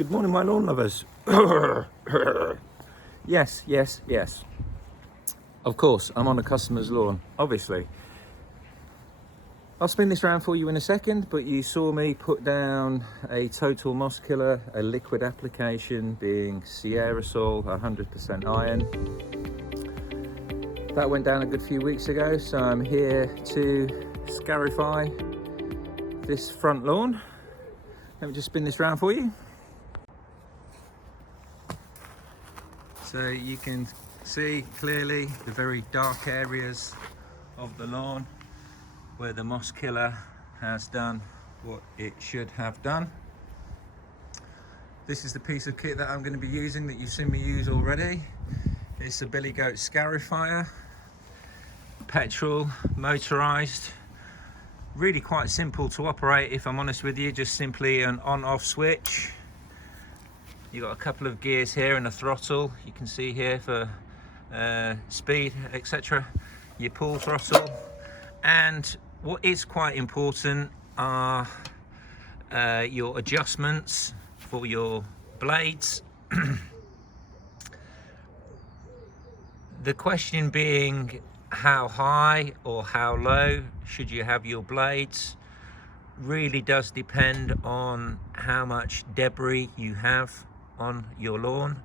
Good morning, my lawn lovers. Yes. Of course, I'm on a customer's lawn, obviously. I'll spin this around for you in a second, but you saw me put down a total moss killer, a liquid application being Scarify 100% iron. That went down a good few weeks ago, so I'm here to scarify this front lawn. Let me just spin this around for you. So you can see clearly the very dark areas of the lawn where the moss killer has done what it should have done. This is the piece of kit that I'm going to be using that you've seen me use already. It's a Billy Goat scarifier, petrol, motorized, really quite simple to operate if I'm honest with you, just simply an on-off switch. You've got a couple of gears here and a throttle, you can see here for speed, etc. Your pull throttle, and what is quite important are your adjustments for your blades. The question being, how high or how low should you have your blades really does depend on how much debris you have on your lawn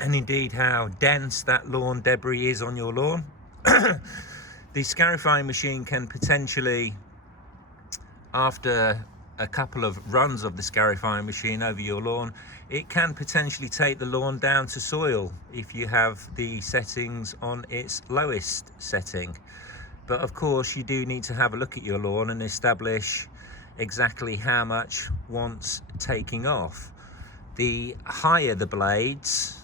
and indeed how dense that lawn debris is on your lawn. The scarifying machine can potentially, after a couple of runs of the scarifying machine over your lawn, it can potentially take the lawn down to soil if you have the settings on its lowest setting. But of course you do need to have a look at your lawn and establish exactly how much wants taking off. The higher the blades,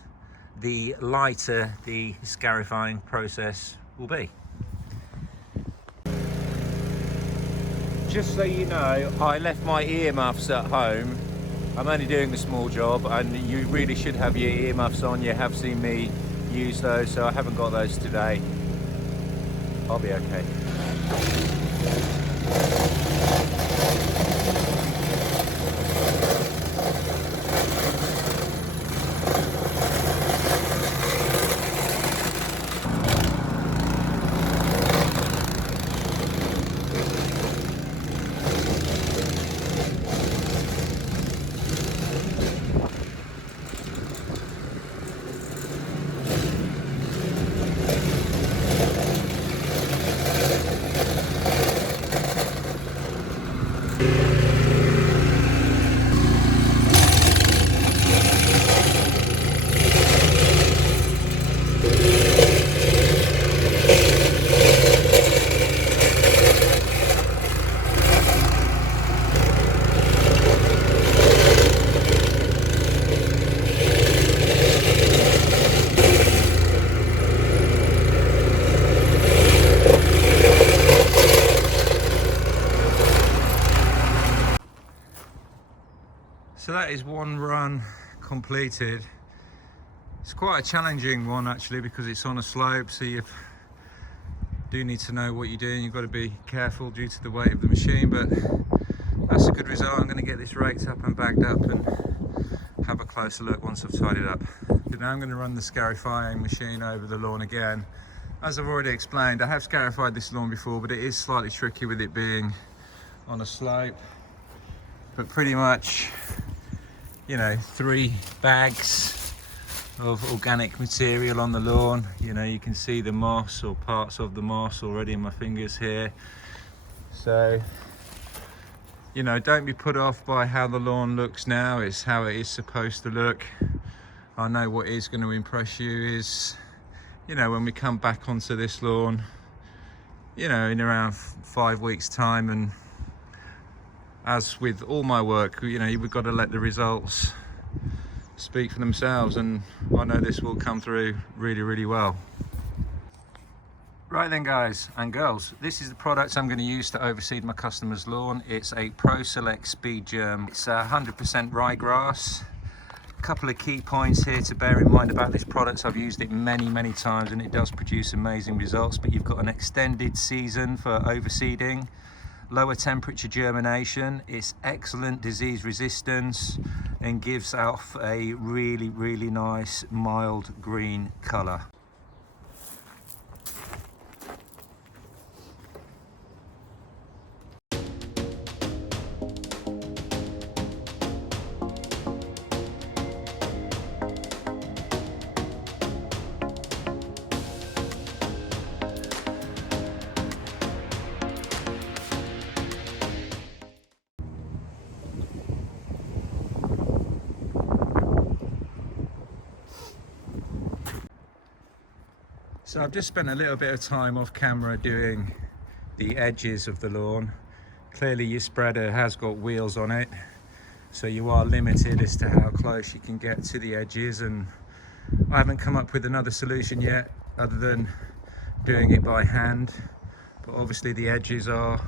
the lighter the scarifying process will be. Just so you know, I left my earmuffs at home. I'm only doing a small job, and you really should have your earmuffs on. You have seen me use those, so I haven't got those today. I'll be okay. So that is one run completed. It's quite a challenging one actually because it's on a slope, so you do need to know what you're doing. You've got to be careful due to the weight of the machine, but that's a good result. I'm going to get this raked up and bagged up and have a closer look once I've tidied up. So now I'm going to run the scarifying machine over the lawn again. As I've already explained, I have scarified this lawn before, but it is slightly tricky with it being on a slope. But pretty much, you know, 3 bags of organic material on the lawn. You know, you can see the moss or parts of the moss already in my fingers here. So, you know, don't be put off by how the lawn looks now. It's how it is supposed to look. I know what is going to impress you is, you know, when we come back onto this lawn, you know, in around 5 weeks time, and as with all my work, you know, we've got to let the results speak for themselves, and I know this will come through really, really well. Right then guys and girls, this is the product I'm going to use to overseed my customer's lawn. It's a Pro Select Speed Germ. It's 100% ryegrass. A couple of key points here to bear in mind about this product. I've used it many times and it does produce amazing results, but you've got an extended season for overseeding, lower temperature germination, it's excellent disease resistance, and gives off a really nice mild green colour. So I've just spent a little bit of time off camera doing the edges of the lawn. Clearly your spreader has got wheels on it, so you are limited as to how close you can get to the edges, and I haven't come up with another solution yet other than doing it by hand. But obviously the edges are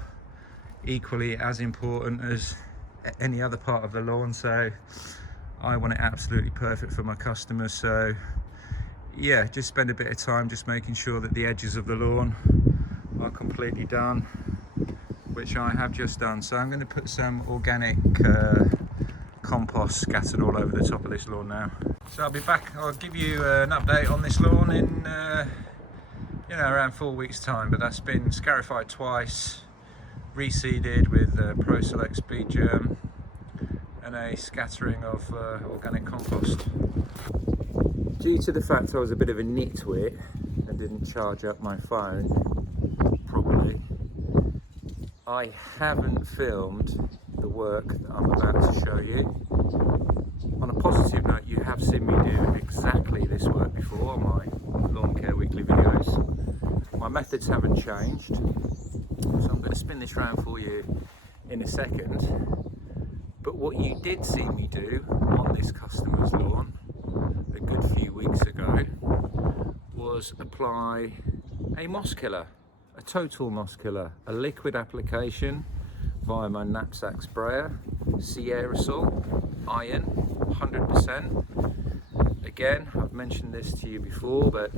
equally as important as any other part of the lawn, so I want it absolutely perfect for my customers. So yeah, just spend a bit of time just making sure that the edges of the lawn are completely done, which I have just done. So I'm going to put some organic compost scattered all over the top of this lawn now. So I'll be back, I'll give you an update on this lawn in around 4 weeks time. But that's been scarified twice, reseeded with Pro Select Speed Germ and a scattering of organic compost. Due to the fact I was a bit of a nitwit and didn't charge up my phone properly, I haven't filmed the work that I'm about to show you. On a positive note, you have seen me do exactly this work before on my Lawn Care Weekly videos. My methods haven't changed, so I'm going to spin this round for you in a second. But what you did see me do on this customer's lawn a good few weeks ago was apply a moss killer, a total moss killer, a liquid application via my knapsack sprayer, Scarify, iron, 100%. Again, I've mentioned this to you before, but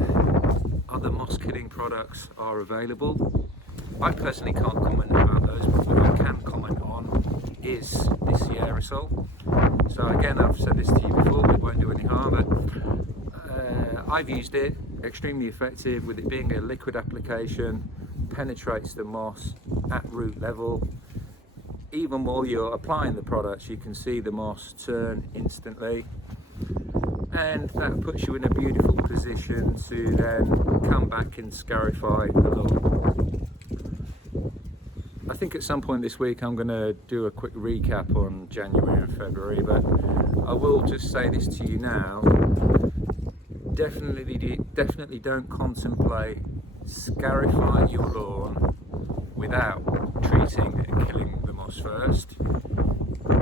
other moss killing products are available. I personally can't comment about those, but what I can comment on is this Scarify. So again, I've said this to you before, but it won't do any harm, but I've used it, extremely effective, with it being a liquid application, penetrates the moss at root level. Even while you're applying the products, you can see the moss turn instantly, and that puts you in a beautiful position to then come back and scarify the lawn. I think at some point this week I'm going to do a quick recap on January and February, but I will just say this to you now. Definitely don't contemplate scarifying your lawn without treating and killing the moss first.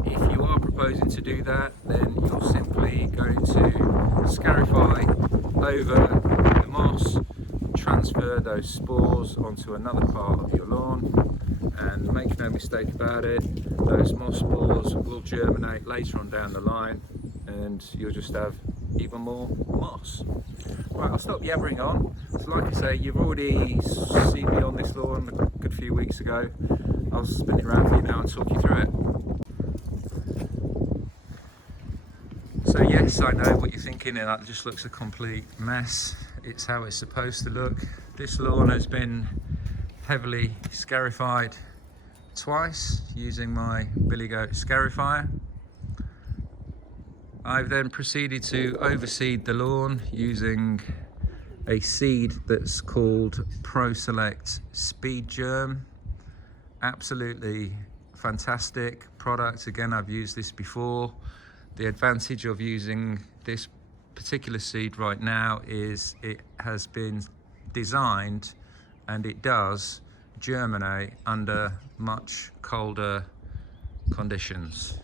If you are proposing to do that, then you're simply going to scarify over the moss, transfer those spores onto another part of your lawn, and make no mistake about it, those moss spores will germinate later on down the line and you'll just have even more moss. Right, I'll stop yabbering on. So like I say, you've already seen me on this lawn a good few weeks ago. I'll spin it around for you now and talk you through it. So yes, I know what you're thinking, and that just looks a complete mess. It's how it's supposed to look. This lawn has been heavily scarified twice using my Billy Goat scarifier. I've then proceeded to overseed the lawn using a seed that's called Pro Select Speed Germ. Absolutely fantastic product. Again, I've used this before. The advantage of using this particular seed right now is it has been designed, and it does germinate under much colder conditions.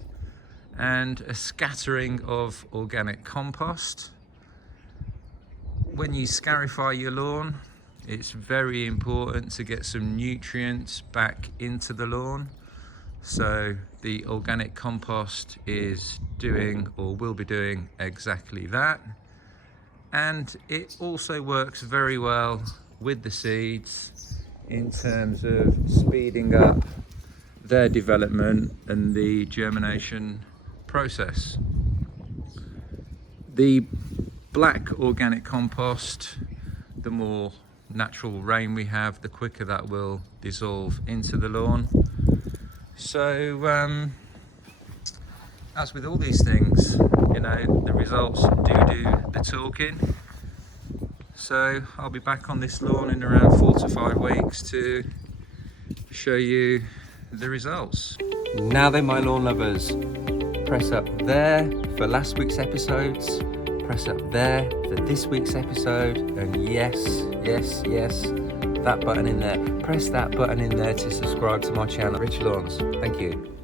And a scattering of organic compost. When you scarify your lawn, it's very important to get some nutrients back into the lawn. So the organic compost is doing, or will be doing, exactly that. And it also works very well with the seeds in terms of speeding up their development and the germination process. The black organic compost, the more natural rain we have, the quicker that will dissolve into the lawn. So as with all these things, you know, the results do the talking. So I'll be back on this lawn in around 4 to 5 weeks to show you the results. Now then, my lawn lovers, press up there for last week's episodes, press up there for this week's episode, and yes, that button in there. Press that button in there to subscribe to my channel, Rich Lawns. Thank you.